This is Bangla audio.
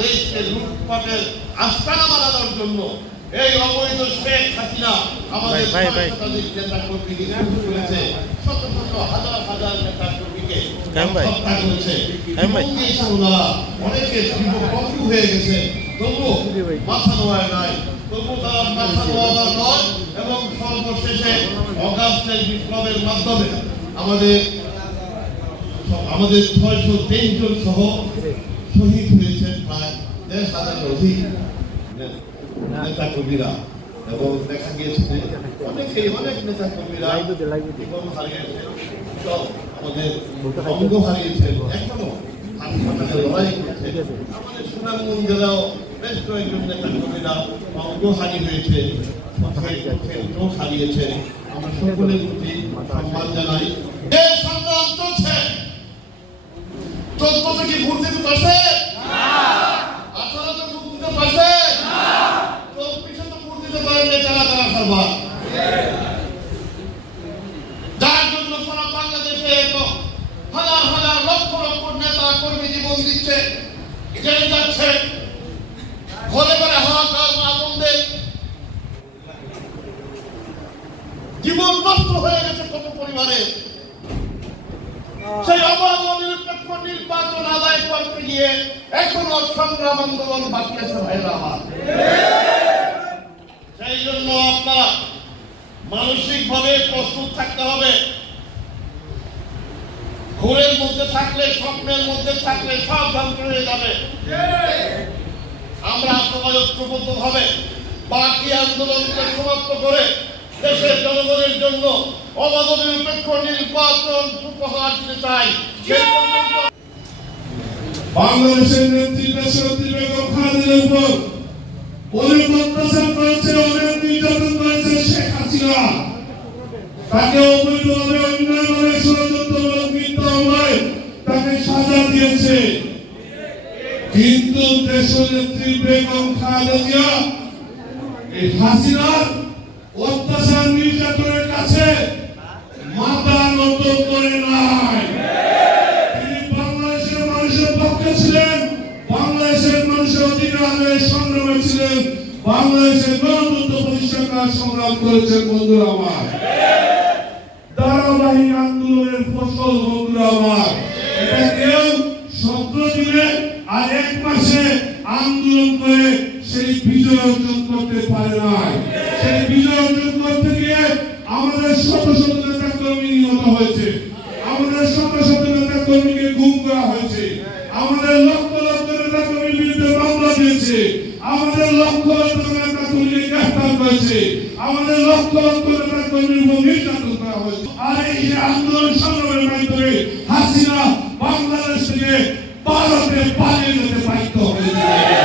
দেশকে লুটপাটের আস্তানা বানানোর জন্য এই অবৈধ শেখ হাসিনা আমাদের নেতা কর্মীকে করেছে, শত শত হাজার হাজার নেতা কর্মীকে হত্যা করেছে। অনেকে পঙ্গু হয়ে গেছে, তবুও মাথা নোয়ায় নাই, তবু তারা মাথা নোয়াবার নয়। এবং সর্বশেষে অগাস্টের বিপ্লবের মাধ্যমে আমাদের 623 জন সহ শহীদ হয়েছেন প্রায় 1,000 অধিক নেতা কর্মীরা। এবং দেখা গিয়েছে অনেক নেতা কর্মীরা জীবন হারিয়েছেন, সব আমাদের অঙ্গ হারিয়েছেন, এখনো হাসপাতালে লড়াই করছে। আমাদের সুনামগঞ্জ জেলাও বেশ কয়েকজন নেতা কর্মীরা অঙ্গ হারিয়েছে, চোখ হারিয়েছে। আমরা সকলের প্রতি সম্মান জানাই। এই সংগ্রাম চলছে, 14 থেকে ভোট দিতে পারছে, 18 ভোট দিতে পারছে, 24 তো ভোট দিতে পারেন তারা সর্বাত, যার জন্য সারা বাংলাদেশে হাজার হাজার লক্ষ লক্ষ নেতা কর্মী জীবন দিচ্ছে, জেলে যাচ্ছে, ঘরে ঘরে হাহাকার আনন্দে জীবন নষ্ট হয়ে গেছে কত পরিবারে। সেই অবাধ নিরপেক্ষ নির্বাচন আদায় করতে গিয়ে এখনো সংগ্রাম আন্দোলন বাকি আছে ভাইরা আমার। সেই জন্য আপনারা মানসিক ভাবে প্রস্তুত থাকতে হবে। ঘোরের মধ্যে থাকলে, স্বপ্নের মধ্যে থাকলে সব ধ্বংস হয়ে যাবে। আমরা সবাই ঐক্যবদ্ধ ভাবে বাকি আন্দোলনকে সমাপ্ত করে দেশের জনগণের জন্য অবাধ নিরপেক্ষ নির্বাচন উপহার দিতে চাই। বাংলাদেশের নেত্রী দেশনেত্রী বেগম খালেদার উপর অনেক অত্যাচার করেছে, অনেক নির্যাতন করেছে শেখ হাসিনা। তাকে অবৈধভাবে অন্যায়ভাবে ষড়যন্ত্রমূলক মিথ্যা মামলায় তাকে সাজা দিয়েছে। কিন্তু দেশনেত্রী বেগম খালেদা এই হাসিনার অত্যাচার নির্যাতনের কাছে মাথা নত করে নাই। তিনি বাংলাদেশের মানুষের পক্ষে ছিলেন, বাংলাদেশের মানুষের অধিকারের সংগ্রামে ছিলেন, বাংলাদেশের গণতন্ত্র প্রতিষ্ঠার সংগ্রাম করেছেন। বন্ধুরা আমার, ধারাবাহিক আন্দোলনের ফসল বন্ধুরা আমার, এটা কেউ 17 দিনে আর 1 মাসে আন্দোলন করে সেই বিজয় অর্জন করতে পারে নাই। সেই বিজয় অর্জন করতে গিয়ে আমাদের শত শত নেতা কর্মী নিহত হয়েছে, আমাদের শত শত নেতা কর্মীকে গুম করা হয়েছে, আমাদের লক্ষ লক্ষ নেতা কর্মীর বিরুদ্ধে মামলা দিয়েছে, আমাদের লক্ষ লক্ষ নেতা কর্মীকে গ্রেফতার করেছে, আমাদের লক্ষ লক্ষ নেতা কর্মীর উপর নির্যাতন করা হয়েছে। আর এই আন্দোলন সংগ্রামের মাধ্যমে হাসিনা বাংলাদেশ থেকে ভারতে পালিয়ে যেতে বাধ্য হয়েছে।